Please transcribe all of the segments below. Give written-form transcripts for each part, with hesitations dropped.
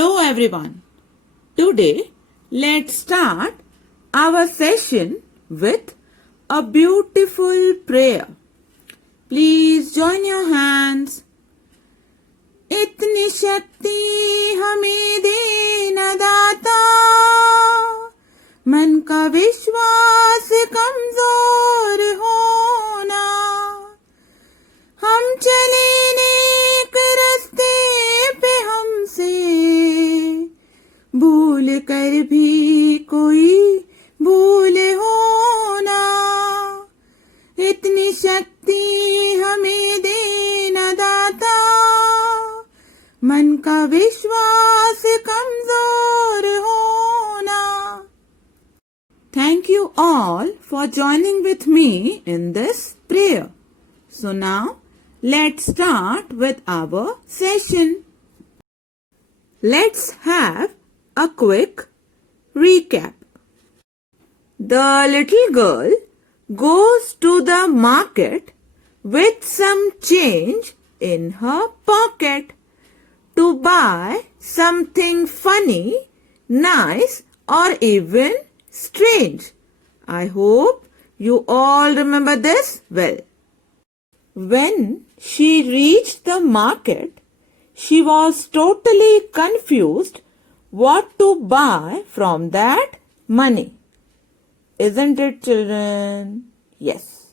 Hello everyone. Today let's start our session with a beautiful prayer. Please join your hands. इतनी शक्ति हमें देना दाता, मन का विश्वास कमजोर होना, हम चले नेक रास्ते पे हमसे भूल कर भी कोई भूल होना, इतनी शक्ति हमें देना दाता, मन का विश्वास कमजोर होना. Thank you all for joining with me in this prayer. So now let's start with our session. Let's have a quick recap. The little girl goes to the market with some change in her pocket to buy something funny, nice, or even strange. I hope you all remember this well. When she reached the market, she was totally confused what to buy from that money. Isn't it, children? Yes.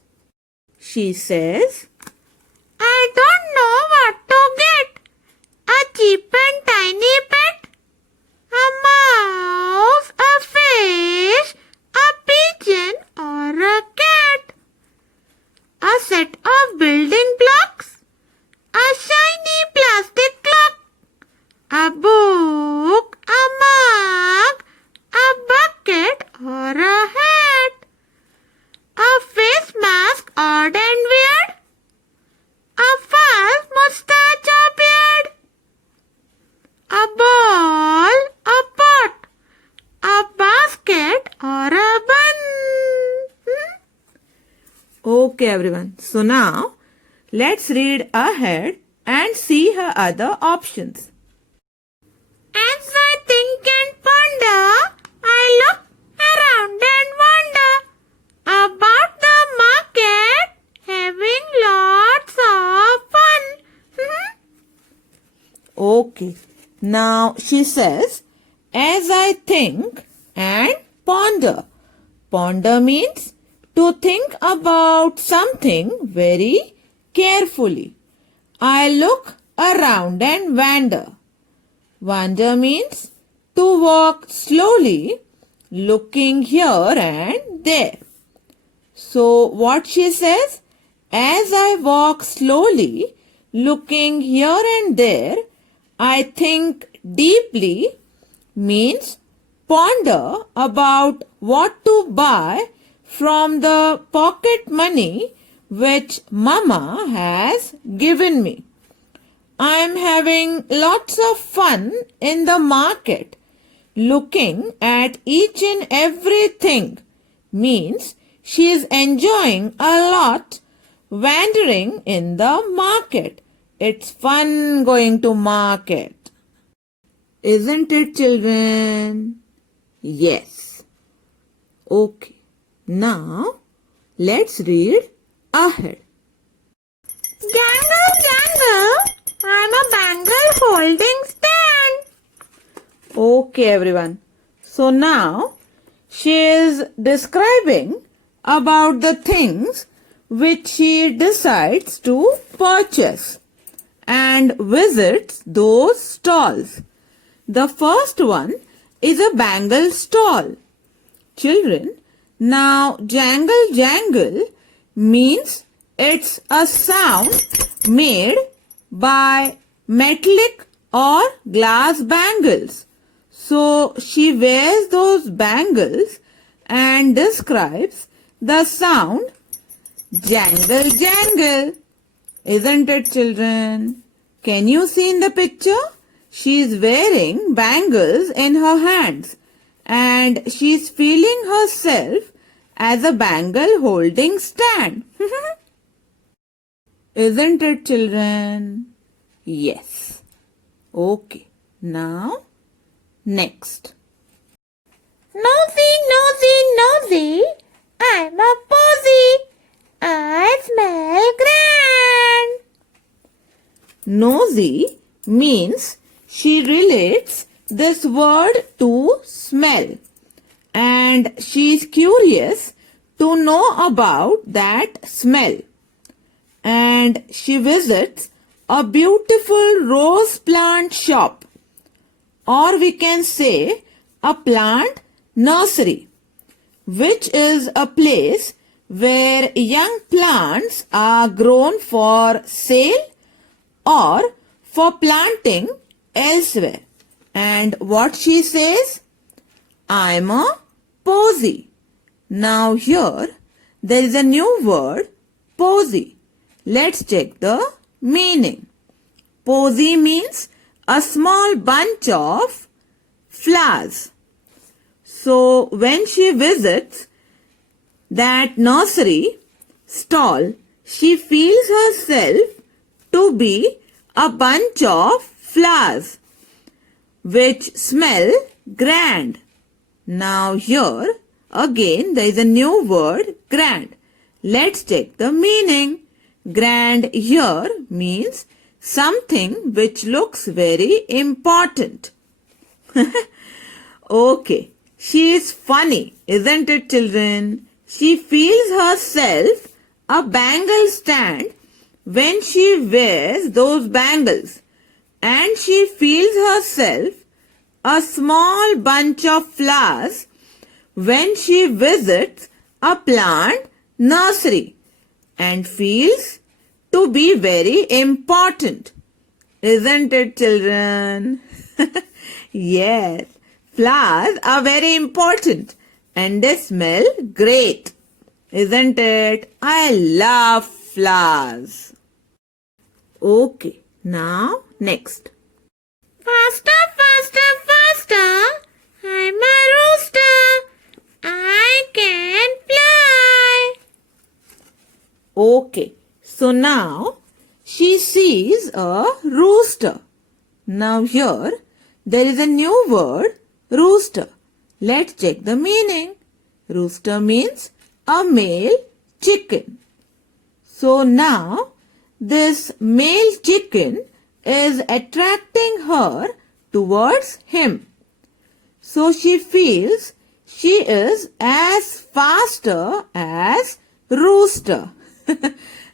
She says, I don't know what to get. A cheap and tiny pet, a mouse, a fish, a pigeon, or a cat. A set of building blocks, a shiny plastic clock, a book, a mug, a bucket, or a hat. A face mask odd and weird, a false mustache or beard, a ball, a pot, a basket, or a bun. okay everyone. So now let's read ahead and see her other options. As I think and ponder, I look around and wonder about the market, having lots of fun. Okay. Now she says, as I think and ponder. Ponder means to think about something very carefully. I look around and wander. Wander means to walk slowly, looking here and there. So what she says, as I walk slowly, looking here and there, I think deeply means ponder about what to buy from the pocket money which Mama has given me. I am having lots of fun in the market. Looking at each and everything means she is enjoying a lot wandering in the market. It's fun going to market. Isn't it, children? Yes. Okay. Now let's read ahead. Jangle, jangle, I'm a bangle holding stand. Okay everyone. So now she is describing about the things which she decides to purchase and visits those stalls. The first one is a bangle stall. Children, now jangle jangle means it's a sound made by metallic or glass bangles. So she wears those bangles and describes the sound jangle jangle. Isn't it, children? Can you see in the picture? She is wearing bangles in her hands and she is feeling herself as a bangle holding stand. Isn't it, children? Yes. Okay. Now next. Nosy, nosy, nosy. I'm a posy. I smell grand. Nosy means she relates this word to smell, and she is curious to know about that smell. And she visits a beautiful rose plant shop, or we can say a plant nursery, which is a place where young plants are grown for sale or for planting elsewhere. And what she says? I'm a posy. Now here there is a new word, posy. Let's check the meaning. Posy means a small bunch of flowers. So when she visits that nursery stall, she feels herself to be a bunch of flowers which smell grand. Now here again there is a new word, grand. Let's check the meaning. Grand here means something which looks very important. Okay, she is funny, isn't it, children? She feels herself a bangle stand when she wears those bangles, and she feels herself a small bunch of flowers when she visits a plant nursery and feels to be very important. Isn't it, children? Yes, flowers are very important and they smell great. Isn't it? I love flowers. Okay, now next. Faster, faster, faster. I'm a rooster. I can fly. Okay, so now she sees a rooster. Now here there is a new word, rooster. Let's check the meaning. Rooster means a male chicken. So now this male chicken is attracting her towards him. So she feels she is as faster as rooster.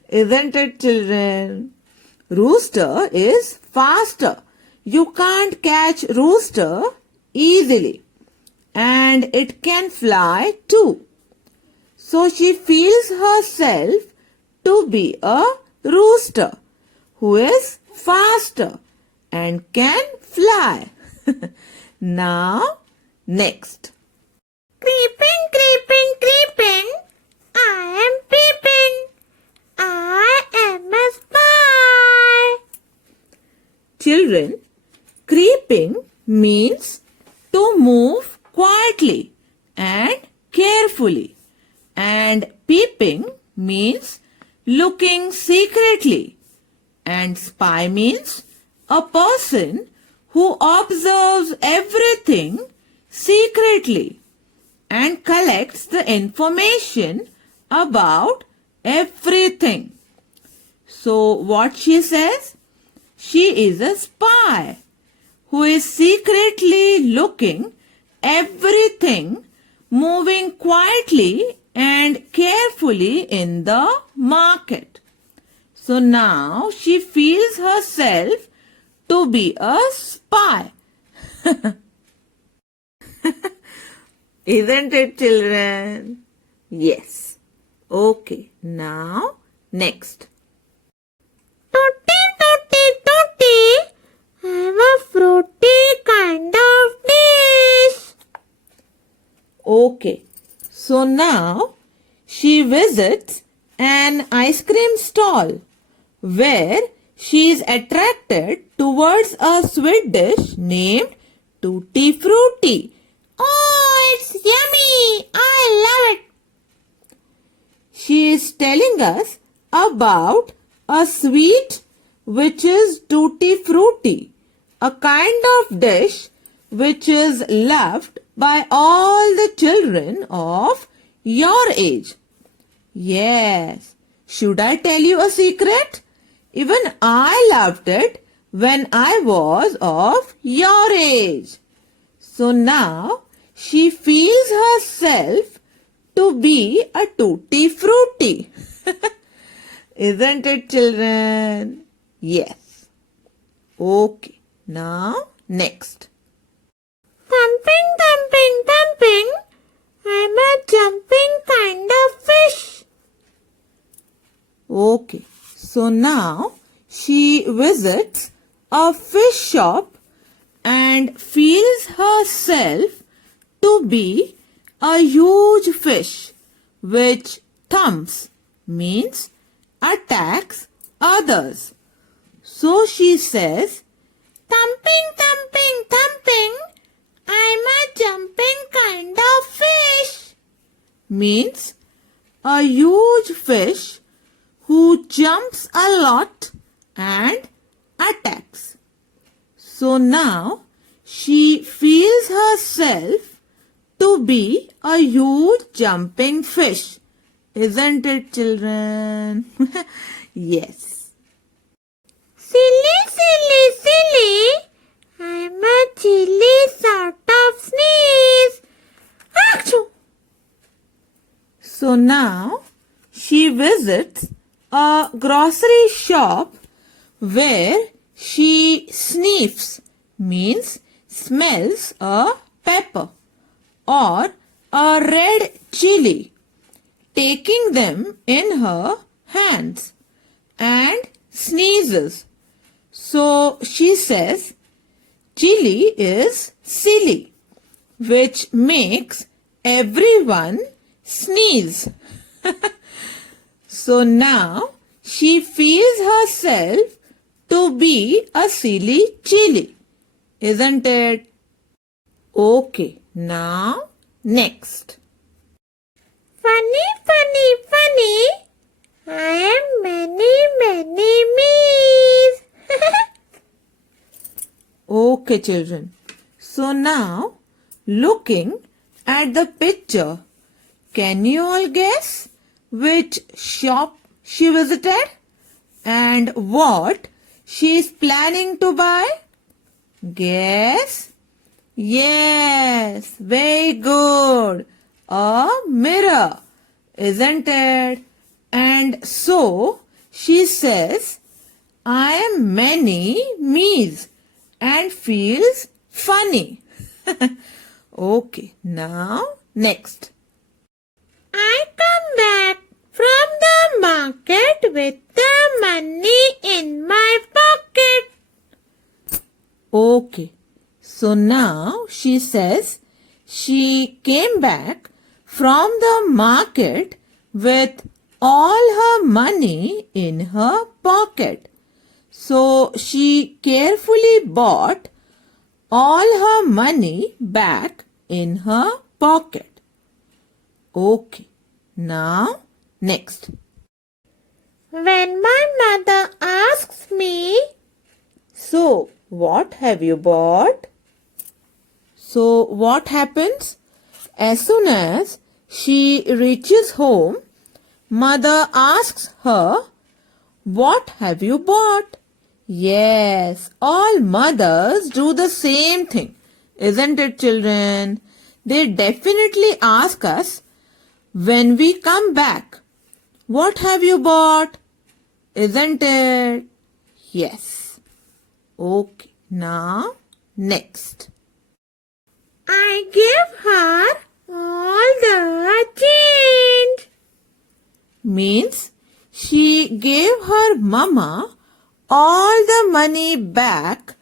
Isn't it, children? Rooster is faster. You can't catch rooster easily, and it can fly too. So she feels herself to be a rooster who is faster and can fly. Now, next. Creeping, creeping, creeping. I am peeping. I am a spy. Children, creeping means to move quietly and carefully, and peeping means looking secretly, and spy means a person who observes everything secretly and collects the information about everything. So what she says? She is a spy who is secretly looking everything moving quietly and carefully in the market. So now she feels herself to be a spy. Isn't it, children? Yes. Okay, now next. Tutti, tutti, tutti. I'm a fruity kind of dish. Okay, so now she visits an ice cream stall where she is attracted towards a sweet dish named Tutti Frutti. Oh, it's yummy. I love it. She is telling us about a sweet which is Tutti Frutti, a kind of dish which is loved by all the children of your age. Yes. Should I tell you a secret? Even I loved it when I was of your age. So now she feels herself to be a tutti frutti. Isn't it, children? Yes. Okay. Now, next. Thumping, thumping, thumping. I'm a jumping kind of fish. Okay. So now she visits a fish shop and feels herself to be a huge fish which thumps means attacks others. So she says, Thumping, thumping, thumping. I'm a jumping kind of fish. means a huge fish who jumps a lot and attacks. So now she feels herself to be a huge jumping fish. Isn't it, children? Yes. Silly, silly, silly. I'm a chilly sort of sneeze. Achoo! So now she visits a grocery shop where she sniffs means smells a pepper or a red chili, taking them in her hands and sneezes. So she says, chili is silly, which makes everyone sneeze. So now she feels herself to be a silly chili, isn't it? Okay, now next. Funny, funny, funny. I am many, many me's. Okay, children. So now, looking at the picture, can you all guess which shop she visited and what she is planning to buy? Guess? Yes, very good. A mirror, isn't it? And so she says, I am many me's and feels funny. Okay, now next. I come back from the market with the money in my pocket. Okay, so now she says she came back from the market with all her money in her pocket. So she carefully bought all her money back in her pocket. Okay, now next. When my mother asks me, So, what have you bought? So, what happens? As soon as she reaches home, mother asks her, what have you bought? Yes, all mothers do the same thing, isn't it, children? They definitely ask us when we come back, what have you bought? Isn't it? Yes. Okay, now next. I give her all the change. Means she gave her mama all the money back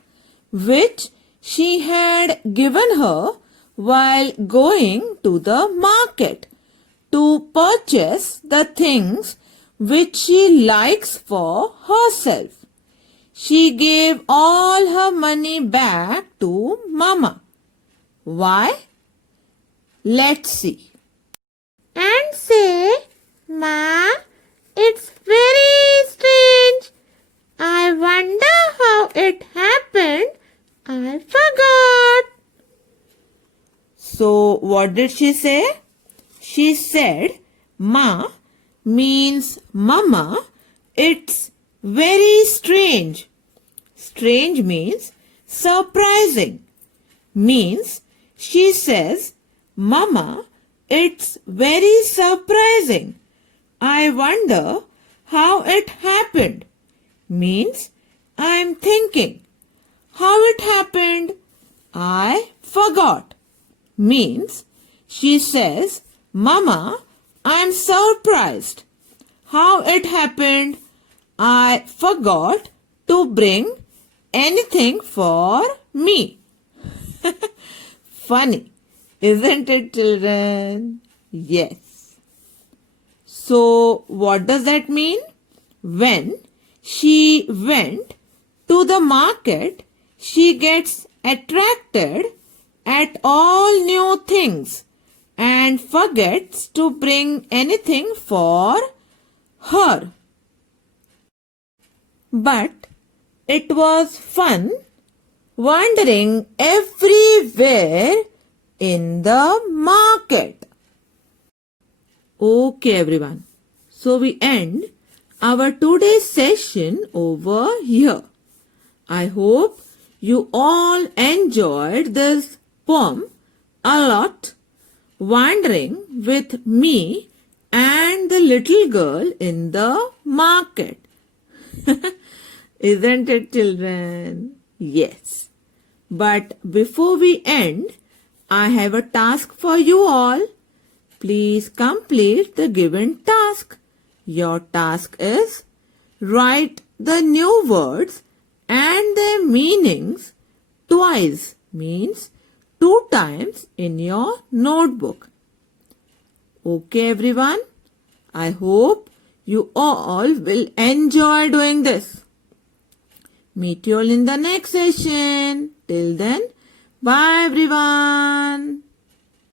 which she had given her while going to the market to purchase the things which she likes for herself. She gave all her money back to mama. Why? Let's see. And say, Ma, it's very strange. I wonder how it happened. I forgot. So what did she say? She said, Ma means Mama. It's very strange. Strange means surprising. Means she says, Mama, it's very surprising. I wonder how it happened. Means I'm thinking. How it happened? I forgot. Means she says, Mama, I'm surprised. How it happened? I forgot to bring anything for me. Funny, isn't it, children? Yes. So, what does that mean? When she went to the market, she gets attracted at all new things and forgets to bring anything for her. But it was fun wandering everywhere in the market. Okay, everyone. So we end our today's session over here. I hope you all enjoyed this poem a lot. Wandering with me and the little girl in the market. Isn't it, children? Yes. But before we end, I have a task for you all. Please complete the given task. Your task is write the new words and their meanings twice, means 2 times in your notebook. Okay, everyone? I hope you all will enjoy doing this. Meet you all in the next session. Till then, bye everyone.